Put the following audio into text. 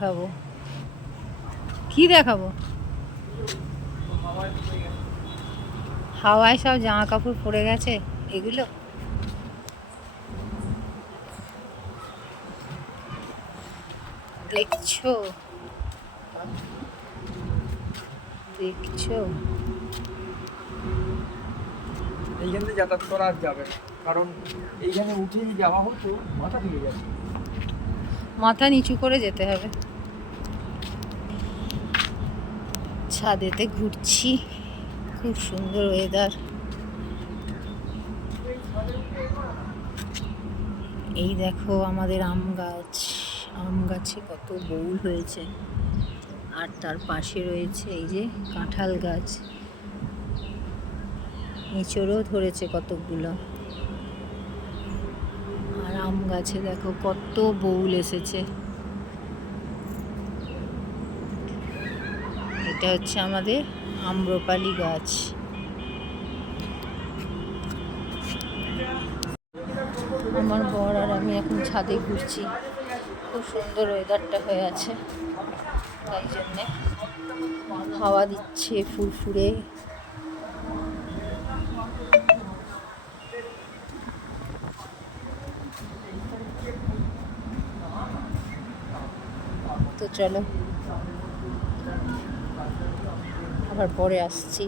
খাবো কি দেখাবো? হাওয়ায় সব জামা কাপড় পড়ে গেছে এগুলো। দেখছো দেখছো এইখান থেকে যাতায়াত করা আর যাবে না, কারণ এইখানে উঠেই যাওয়া হতো মাথা ঢুকে যাবে। মাথা নিচু করে যেতে হবে। ছাদেতে ঘুরছি, খুব সুন্দর ওয়েদার। এই দেখো আমাদের আম গাছ, আম গাছে কত বউল হয়েছে। আর তার পাশে রয়েছে এই যে কাঁঠাল গাছ, এঁচড়ও ধরেছে কতগুলো। আর আম গাছে দেখো কত বউল এসেছে। এটা হচ্ছে আমাদের আম্রপালি গাছ। আমার বর আর আমি এখন ছাদে ঘুরছি, খুব সুন্দর ওয়েদারটা হয়ে আছে, তাই জন্যে হাওয়া দিচ্ছে ফুরফুরে। তো চলো আবার পরে আসছি।